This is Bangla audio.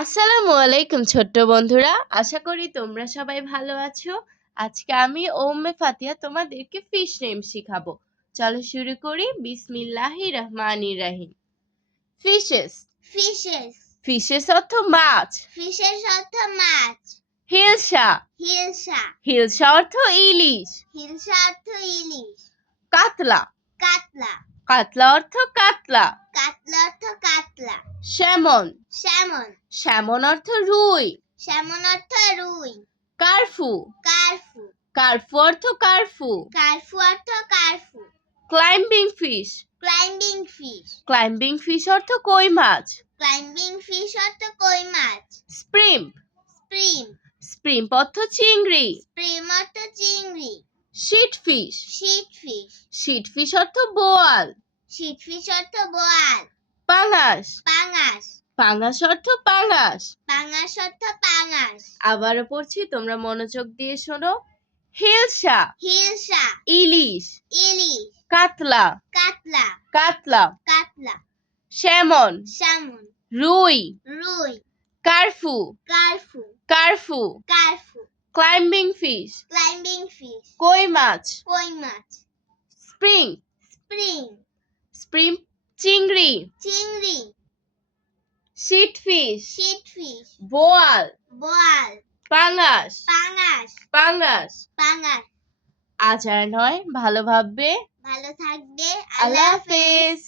আসসালামু আলাইকুম ছোট্ট বন্ধুরা, আশা করি তোমরা সবাই ভালো আছো। আজকে আমি ফাতিহা তোমাদেরকে ফিশ নেম শিখাবো। চলো শুরু করি। বিসমিল্লাহির রহমানির রহিম। ফিশেস। Fishes. ফিশেস অর্থ মাছ। Fishes অর্থ মাছ। হিলসা। হিলসা। হিলসা অর্থ ইলিশ। হিলসা অর্থ ইলিশ। কাতলা। কাতলা। কাতলা অর্থ কাতলা। কাতলা অর্থ কাতলা। স্যামন। স্যামন। স্যামন অর্থ রুই। স্যামন অর্থ রুই। কার্ফু। কার্ফু। কার্ফু অর্থ কার্ফু। কার্ফু অর্থ curfew. Climbing fish. Climbing fish. Climbing fish অর্থ কই মাছ। ক্লাইম্বিং ফিশ অর্থ কই মাছ। স্প্রিম্প। স্প্রিম। স্প্রিম্প অর্থ চিংড়ি। স্প্রিম অর্থ চিংড়ি। Sheat fish. Sheat fish. Sheat fish অর্থ বোয়াল। শিট ফিশ অর্থ বোয়াল। পাঙাশ। পাঙাশ। পাঙাশ অর্থ পাঙাশ। পাঙাশ অর্থ পাঙাশ। আবারও পড়ছি, তোমরা মনোযোগ দিয়ে শোনো। হিলসা। হিলসা। ইলিশ। ইলিশ। কাতলা। কাতলা। কাতলা। কাতলা। স্যামন। স্যামন। রুই। রুই। Carp. Carp. Carp. Carp. Climbing fish. Climbing fish. কই মাছ। কই মাছ। স্প্রিং। স্প্রিং। স্প্রিম্প চিংড়ি। চিংড়ি। Sheat fish. Sheat fish. বোয়াল। বোয়াল। পাঙাশ। পাঙাশ। পাঙাশ। পাঙাশ। আজ আর নয়, ভালো ভাববে। ভালো থাকবে। আল্লাহ হাফেজ।